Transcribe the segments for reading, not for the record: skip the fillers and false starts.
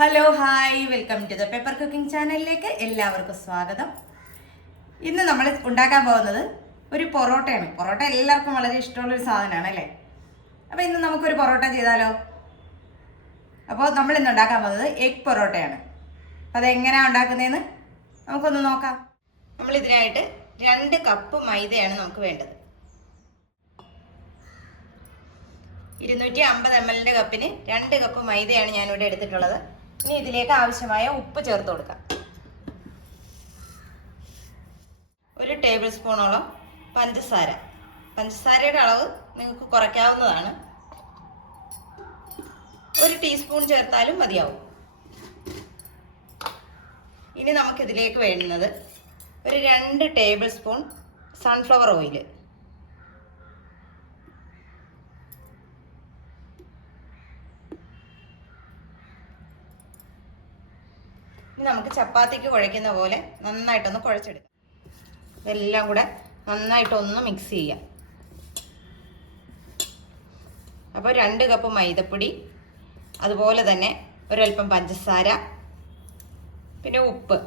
Hello hi welcome to the paper cooking ചാനലിലേക്ക് എല്ലാവർക്കും സ്വാഗതം. ഇന്ന് നമ്മൾ ഉണ്ടാക്കാൻ പോകുന്നത് ഒരു പൊറോട്ടയാണ്. പൊറോട്ട എല്ലാവർക്കും വളരെ ഇഷ്ടമുള്ളൊരു സാധനമാണ് അല്ലേ? അപ്പോൾ ഇന്ന് നമുക്കൊരു പൊറോട്ട ചെയ്താലോ? അപ്പോൾ നമ്മൾ ഇന്ന് ഉണ്ടാക്കാൻ പോകുന്നത് എഗ് പൊറോട്ടയാണ്. അപ്പോൾ അതെങ്ങനെയാണ് ഉണ്ടാക്കുന്നതെന്ന് നമുക്കൊന്ന് നോക്കാം. നമ്മൾ ഇതിനായിട്ട് 2 കപ്പ് മൈദയാണ് നമുക്ക് വേണ്ടത്. 250 ml കപ്പിന് 2 കപ്പ് മൈദയാണ് ഞാനിവിടെ എടുത്തിട്ടുള്ളത്. ഇനി ഇതിലേക്ക് ആവശ്യമായ ഉപ്പ് ചേർത്ത് കൊടുക്കാം. 1 ടേബിൾ സ്പൂണോളം പഞ്ചസാര. പഞ്ചസാരയുടെ അളവ് നിങ്ങൾക്ക് കുറയ്ക്കാവുന്നതാണ്. 1 ടീസ്പൂൺ ചേർത്താലും മതിയാവും. ഇനി നമുക്കിതിലേക്ക് വേണ്ടുന്നത് ഒരു 2 ടേബിൾ സ്പൂൺ സൺഫ്ലവർ ഓയിൽ. ഇനി നമുക്ക് ചപ്പാത്തിക്ക് കുഴയ്ക്കുന്ന പോലെ നന്നായിട്ടൊന്ന് കുഴച്ചെടുക്കാം. ഇതെല്ലാം കൂടെ നന്നായിട്ടൊന്ന് മിക്സ് ചെയ്യാം. അപ്പോൾ 2 കപ്പ് മൈദപ്പൊടി, അതുപോലെ തന്നെ ഒരൽപ്പം പഞ്ചസാര, പിന്നെ ഉപ്പ്,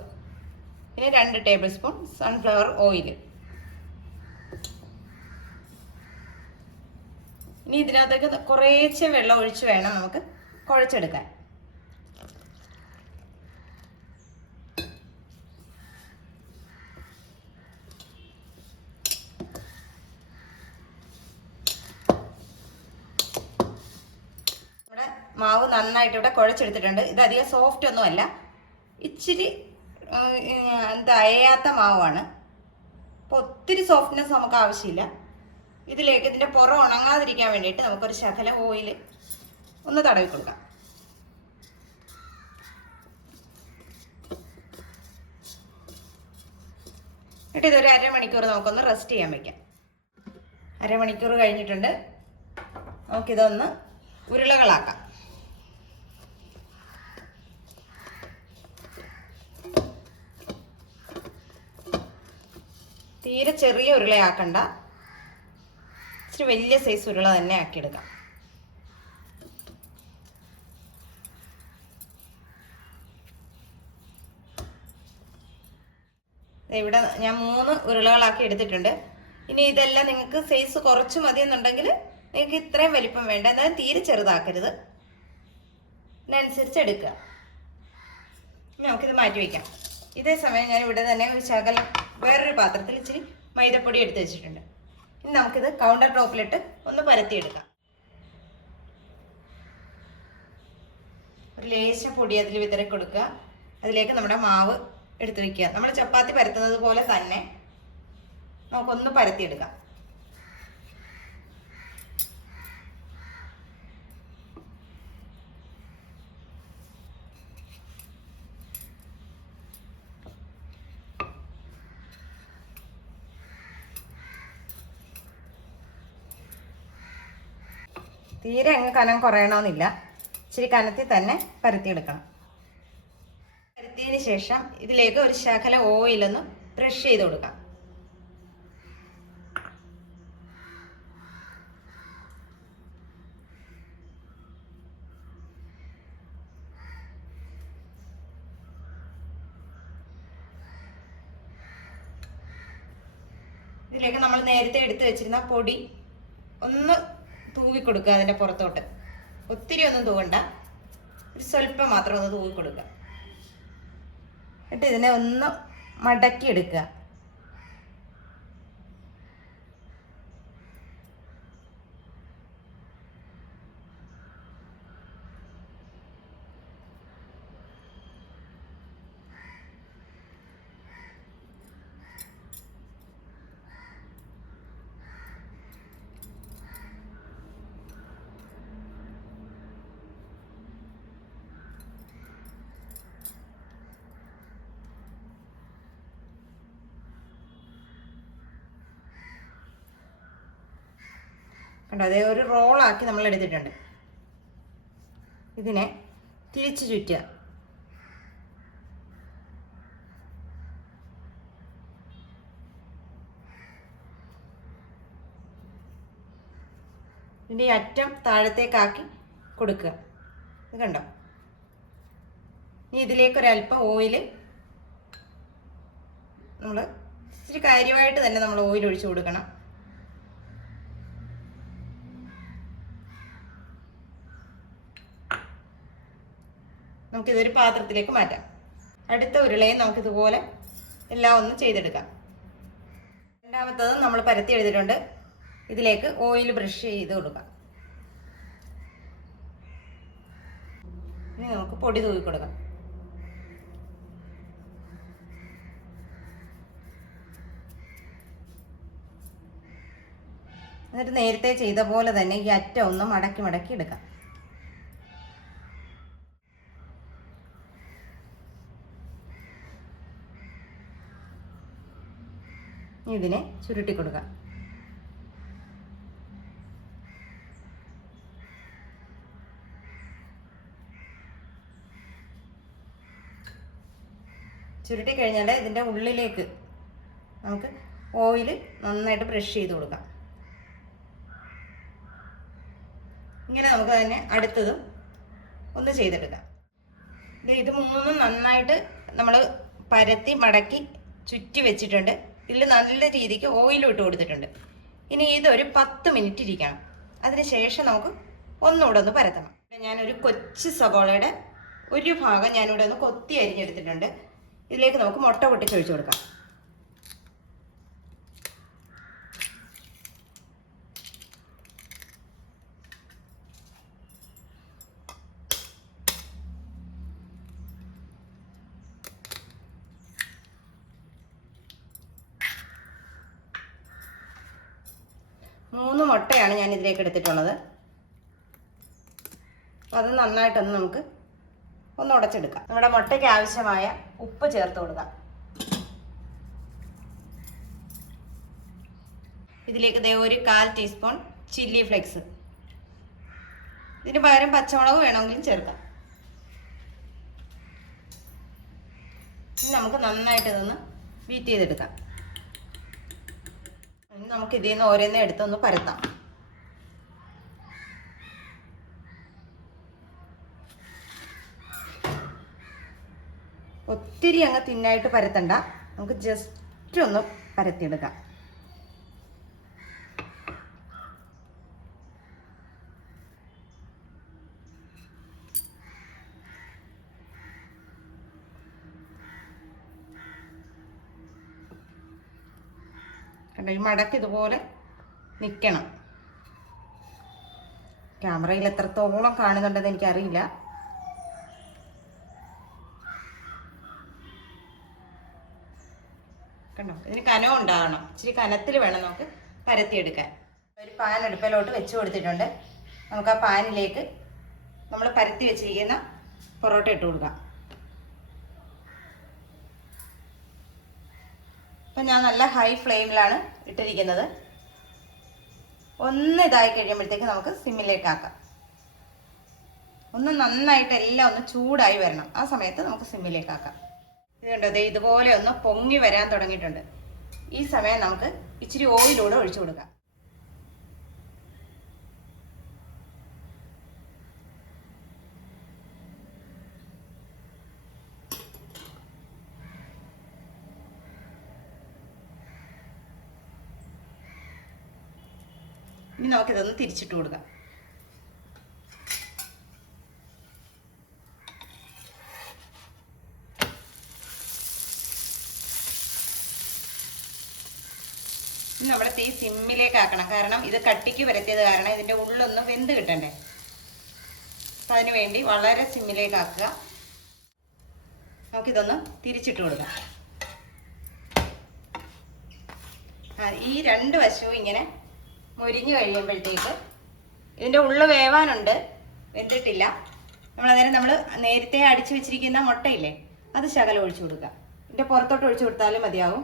പിന്നെ 2 ടേബിൾ സ്പൂൺ സൺഫ്ലവർ ഓയിൽ. ഇനി ഇതിനകത്തേക്ക് കുറേശ്ശെ വെള്ളം ഒഴിച്ച് വേണം നമുക്ക് കുഴച്ചെടുക്കാൻ. മാവ് നന്നായിട്ട് ഇവിടെ കുഴച്ചെടുത്തിട്ടുണ്ട്. ഇത് അധികം സോഫ്റ്റ് ഒന്നുമല്ല, ഇച്ചിരി അയയാത്ത മാവാണ്. അപ്പോൾ ഒത്തിരി സോഫ്റ്റ്നെസ് നമുക്ക് ആവശ്യമില്ല. ഇതിലേക്ക് ഇതിൻ്റെ പുറം ഉണങ്ങാതിരിക്കാൻ വേണ്ടിയിട്ട് നമുക്കൊരു ശകലം ഓയിൽ ഒന്ന് തടവി കൊടുക്കാം. എന്നിട്ട് ഇതൊരു അരമണിക്കൂർ നമുക്കൊന്ന് റെസ്റ്റ് ചെയ്യാൻ വയ്ക്കാം. അരമണിക്കൂർ കഴിഞ്ഞിട്ടുണ്ട്. നമുക്കിതൊന്ന് ഉരുളകളാക്കാം. തീരെ ചെറിയ ഉരുളയാക്കണ്ട, ഇച്ചിരി വലിയ സൈസ് ഉരുള തന്നെ ആക്കിയെടുക്കാം. ഇവിടെ ഞാൻ 3 ഉരുളകളാക്കി എടുത്തിട്ടുണ്ട്. ഇനി ഇതെല്ലാം നിങ്ങൾക്ക് സൈസ് കുറച്ച് മതി എന്നുണ്ടെങ്കിൽ നിങ്ങൾക്ക് ഇത്രയും വലിപ്പം വേണ്ട, എന്നാലും തീരെ ചെറുതാക്കരുത്, ഇതിനനുസരിച്ച് എടുക്കുക. നമുക്കിത് മാറ്റി വയ്ക്കാം. ഇതേ സമയം ഞാൻ ഇവിടെ തന്നെ ഒരു ശകലം വേറൊരു പാത്രത്തിൽ ഇച്ചിരി മൈദപ്പൊടി എടുത്ത് വെച്ചിട്ടുണ്ട്. ഇനി നമുക്കിത് കൗണ്ടർ ടോപ്പിലിട്ട് ഒന്ന് പരത്തിയെടുക്കാം. ഒരു ലേശം പൊടി അതിൽ വിതറി കൊടുക്കുക. അതിലേക്ക് നമ്മുടെ മാവ് എടുത്ത് വയ്ക്കുക. നമ്മൾ ചപ്പാത്തി പരത്തുന്നത് പോലെ തന്നെ നമുക്കൊന്ന് പരത്തിയെടുക്കാം. തീരെ അങ്ങ് കനം കുറയണമെന്നില്ല, ഇച്ചിരി കനത്തിൽ തന്നെ പരത്തിയെടുക്കണം. പരത്തിയതിന് ശേഷം ഇതിലേക്ക് ഒരു ശകലം ഓയിലൊന്ന് ബ്രഷ് ചെയ്ത് കൊടുക്കാം. ഇതിലേക്ക് നമ്മൾ നേരത്തെ എടുത്ത് വെച്ചിരുന്ന പൊടി ഒന്ന് തൂവി കൊടുക്കുക. അതിൻ്റെ പുറത്തോട്ട് ഒത്തിരി ഒന്നും തൂവണ്ട, ഒരു സ്വല്പം മാത്രം ഒന്ന് തൂവി കൊടുക്കുക. എന്നിട്ട് ഇതിനെ ഒന്ന് മടക്കി എടുക്കുക. കണ്ടോ, അതേ ഒരു റോളാക്കി നമ്മൾ എടുത്തിട്ടുണ്ട്. ഇതിനെ തിരിച്ചു ചുറ്റുക. ഇതിൻ്റെ അറ്റം താഴത്തേക്കാക്കി കൊടുക്കുക. ഇത് കണ്ടോ, ഇനി ഇതിലേക്കൊരല്പം ഓയിൽ നമ്മൾ ഇച്ചിരി കാര്യമായിട്ട് തന്നെ നമ്മൾ ഓയിൽ ഒഴിച്ചു കൊടുക്കണം. നമുക്കിതൊരു പാത്രത്തിലേക്ക് മാറ്റാം. അടുത്ത ഉരുളയും നമുക്കിതുപോലെ എല്ലാം ഒന്ന് ചെയ്തെടുക്കാം. രണ്ടാമത്തത് നമ്മൾ പരത്തി എടുത്തിട്ടുണ്ട്. ഇതിലേക്ക് ഓയിൽ ബ്രഷ് ചെയ്ത് കൊടുക്കാം. ഇനി നമുക്ക് പൊടി തൂക്കി കൊടുക്കാം. എന്നിട്ട് നേരത്തെ ചെയ്ത പോലെ തന്നെ ഈ അറ്റം ഒന്ന് മടക്കി മടക്കി എടുക്കാം. ഇതിനെ ചുരുട്ടി കൊടുക്കാം. ചുരുട്ടി കഴിഞ്ഞാൽ ഇതിൻ്റെ ഉള്ളിലേക്ക് നമുക്ക് ഓയിൽ നന്നായിട്ട് ബ്രഷ് ചെയ്ത് കൊടുക്കാം. ഇങ്ങനെ നമുക്ക് തന്നെ അടുത്തതും ഒന്ന് ചെയ്തെടുക്കാം. ഇത് മൂന്നും നന്നായിട്ട് നമ്മൾ പരത്തി മടക്കി ചുറ്റി വെച്ചിട്ടുണ്ട്. ഇതിൽ നല്ല രീതിക്ക് ഓയിലും ഇട്ട് കൊടുത്തിട്ടുണ്ട്. ഇനി ഇതൊരു 10 മിനിറ്റ് ഇരിക്കണം. അതിനുശേഷം നമുക്ക് ഒന്നുകൂടെ ഒന്ന് പരത്തണം. ഞാനൊരു കൊച്ചു സവോളയുടെ ഒരു ഭാഗം ഞാനിവിടെ ഒന്ന് കൊത്തി അരിഞ്ഞെടുത്തിട്ടുണ്ട്. ഇതിലേക്ക് നമുക്ക് മുട്ട പൊട്ടിച്ചൊഴിച്ചു കൊടുക്കാം. മൂന്ന് മുട്ടയാണ് ഞാൻ ഇതിലേക്ക് എടുത്തിട്ടുള്ളത്. അപ്പോൾ അത് നന്നായിട്ടൊന്ന് നമുക്ക് ഒന്ന് ഉടച്ചെടുക്കാം. നമ്മുടെ മുട്ടയ്ക്ക് ആവശ്യമായ ഉപ്പ് ചേർത്ത് കൊടുക്കാം. ഇതിലേക്ക് ഒരു 1/4 ടീസ്പൂൺ ചില്ലി ഫ്ലേക്സ്. ഇതിന് പകരം പച്ചമുളക് വേണമെങ്കിലും ചേർക്കാം. ഇനി നമുക്ക് നന്നായിട്ട് ഇതൊന്ന് ബീറ്റ് ചെയ്തെടുക്കാം. ഇനി നമുക്ക് ഇതിൽ നിന്ന് ഓരോന്നേ എടുത്തൊന്ന് പരത്താം. ഒത്തിരി അങ്ങ് തിന്നായിട്ട് പരത്തണ്ട, നമുക്ക് ജസ്റ്റ് ഒന്ന് പരത്തിയെടുക്കാം. കണ്ടോ, ഈ മടക്ക് ഇതുപോലെ നിൽക്കണം. ക്യാമറയിൽ എത്രത്തോളം കാണുന്നുണ്ടെന്ന് എനിക്കറിയില്ല. കണ്ടോ, ഇതിന് കനം ഉണ്ടാകണം. ഇച്ചിരി കനത്തിൽ വേണം നമുക്ക് പരത്തിയെടുക്കാൻ. ഒരു പാൻ അടുപ്പിലോട്ട് വെച്ച് കൊടുത്തിട്ടുണ്ട്. നമുക്ക് ആ പാനിലേക്ക് നമ്മൾ പരത്തി വെച്ചിരിക്കുന്ന പൊറോട്ട ഇട്ട് കൊടുക്കാം. അപ്പം ഞാൻ നല്ല ഹൈ ഫ്ലെയിമിലാണ് ഇട്ടിരിക്കുന്നത്. ഒന്ന് ഇതായി കഴിയുമ്പോഴത്തേക്ക് നമുക്ക് സിമ്മിലേക്ക് ആക്കാം. ഒന്ന് നന്നായിട്ട് എല്ലാം ഒന്ന് ചൂടായി വരണം. ആ സമയത്ത് നമുക്ക് സിമ്മിലേക്ക് ആക്കാം. ഇതുണ്ടോ, ഇതുപോലെ ഒന്ന് പൊങ്ങി വരാൻ തുടങ്ങിയിട്ടുണ്ട്. ഈ സമയം നമുക്ക് ഇച്ചിരി ഓയിലൂടെ ഒഴിച്ചു കൊടുക്കാം. ഇനി നമുക്കിതൊന്ന് തിരിച്ചിട്ട് കൊടുക്കാം. നമ്മൾ തീ സിമ്മിലേക്ക് ആക്കണം. കാരണം ഇത് കട്ടിക്ക് പരത്തിയത് കാരണം ഇതിൻ്റെ ഉള്ളൊന്ന് വെന്ത് കിട്ടണ്ടേ. അപ്പം അതിന് വേണ്ടി വളരെ സിമ്മിലേക്ക് ആക്കുക. നമുക്കിതൊന്ന് തിരിച്ചിട്ട് കൊടുക്കാം. ഈ രണ്ട് വശവും ഇങ്ങനെ മൊരിഞ്ഞ് കഴിയുമ്പോഴത്തേക്ക് ഇതിൻ്റെ ഉള്ളു വേവാനുണ്ട്, വെന്തിട്ടില്ല. നമ്മൾ നേരത്തെ അടിച്ചു വെച്ചിരിക്കുന്ന മുട്ടയില്ലേ, അത് ശകലം ഒഴിച്ചു കൊടുക്കുക. ഇതിൻ്റെ പുറത്തോട്ട് ഒഴിച്ചു കൊടുത്താലും മതിയാവും.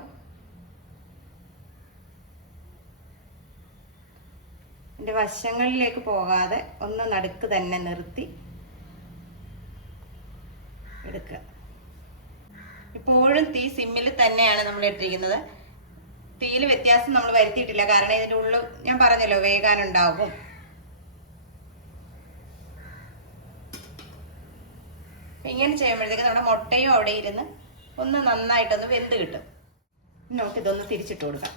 ഇതിൻ്റെ വശങ്ങളിലേക്ക് പോകാതെ ഒന്ന് നടുക്ക് തന്നെ നിർത്തി എടുക്കുക. ഇപ്പോഴും തീ സിമ്മിൽ തന്നെയാണ് നമ്മൾ ഇട്ടിരിക്കുന്നത്. തീയിൽ വ്യത്യാസം നമ്മൾ വരുത്തിയിട്ടില്ല. കാരണം ഇതിൻ്റെ ഉള്ളു ഞാൻ പറഞ്ഞല്ലോ വേകാനുണ്ടാകും. ഇങ്ങനെ ചെയ്യുമ്പോഴത്തേക്ക് നമ്മുടെ മുട്ടയും അവിടെ ഇരുന്ന് ഒന്ന് നന്നായിട്ടൊന്ന് വെന്ത് കിട്ടും. നമുക്കിതൊന്ന് തിരിച്ചിട്ട് കൊടുക്കാം.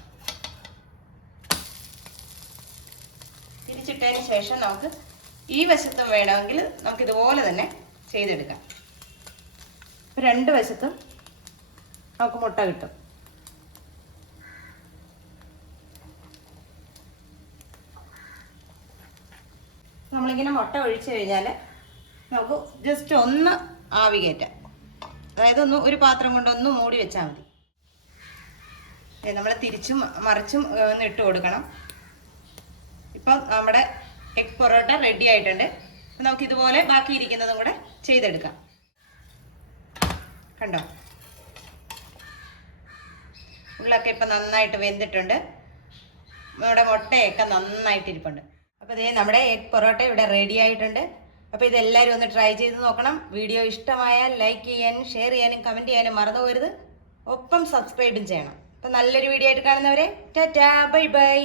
തിരിച്ചിട്ടതിന് ശേഷം നമുക്ക് ഈ വശത്തും വേണമെങ്കിൽ നമുക്കിതുപോലെ തന്നെ ചെയ്തെടുക്കാം. രണ്ട് വശത്തും നമുക്ക് മുട്ട കിട്ടും. നമ്മളിങ്ങനെ മുട്ട ഒഴിച്ചു കഴിഞ്ഞാൽ നമുക്ക് ജസ്റ്റ് ഒന്ന് ആവി കയറ്റാം. അതായത് ഒരു പാത്രം കൊണ്ടൊന്ന് മൂടി വെച്ചാൽ മതി. നമ്മൾ തിരിച്ചും മറിച്ചും ഒന്ന് ഇട്ട് കൊടുക്കണം. ഇപ്പം നമ്മുടെ എഗ് പൊറോട്ട റെഡി ആയിട്ടുണ്ട്. നമുക്ക് ഇതുപോലെ ബാക്കി ഇരിക്കുന്നതും കൂടെ ചെയ്തെടുക്കാം. കണ്ടോ, ഉള്ളൊക്കെ ഇപ്പം നന്നായിട്ട് വെന്തിട്ടുണ്ട്. നമ്മുടെ മുട്ടയൊക്കെ നന്നായിട്ട് ഇരിപ്പുണ്ട്. അപ്പോൾ ഇതേ നമ്മുടെ എഗ് പൊറോട്ട ഇവിടെ റെഡി ആയിട്ടുണ്ട്. അപ്പോൾ ഇതെല്ലാവരും ഒന്ന് ട്രൈ ചെയ്ത് നോക്കണം. വീഡിയോ ഇഷ്ടമായാൽ ലൈക്ക് ചെയ്യാനും ഷെയർ ചെയ്യാനും കമൻറ്റ് ചെയ്യാനും മറന്നു പോകരുത്. ഒപ്പം സബ്സ്ക്രൈബും ചെയ്യണം. അപ്പോൾ നല്ലൊരു വീഡിയോ ആയിട്ട് കാണുന്നവരെ ടാറ്റാ, ബൈ ബൈ.